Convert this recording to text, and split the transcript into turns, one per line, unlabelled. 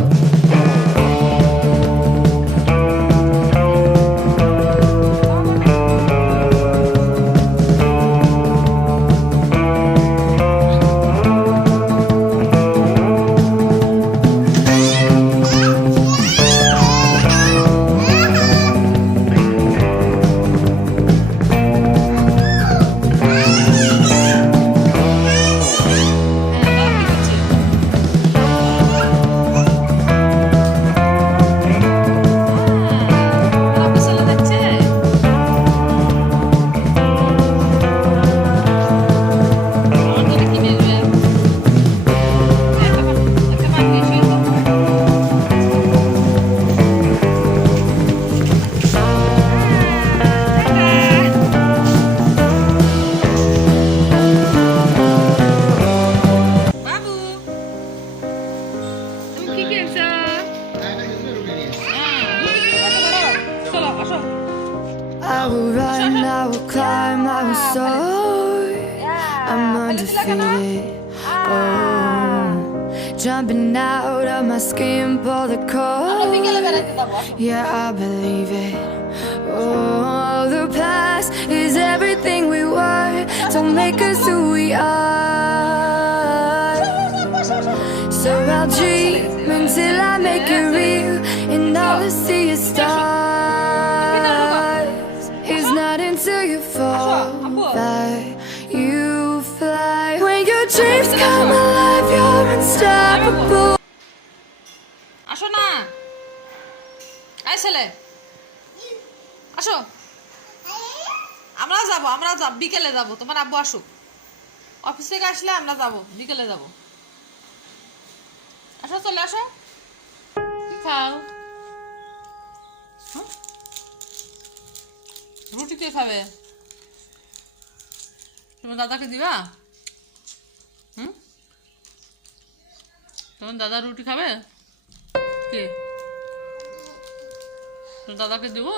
Bye. I will run, I will climb, I will soar. I'm undefeated. Oh, jumping out of my skin, pull the cord. Yeah, I believe it. Oh, the past is everything we were. Don't make us who we are. So I'll dream until I make it real. Until you fall that you fly. When your dreams come alive, you're unstoppable.
আসো না এই ছেলে আসো আমরা যাব আমরা যাব বিকেলে যাব তোমার আব্বু আসুক অফিস থেকে আসলে আমরা যাব বিকেলে যাব আসো চলে আসো খাও রুটি কে খাবে? তোমার দাদাকে দিবা? হুম? তোমার দাদা রুটি খাবে? কে? তোমার দাদাকে দিব?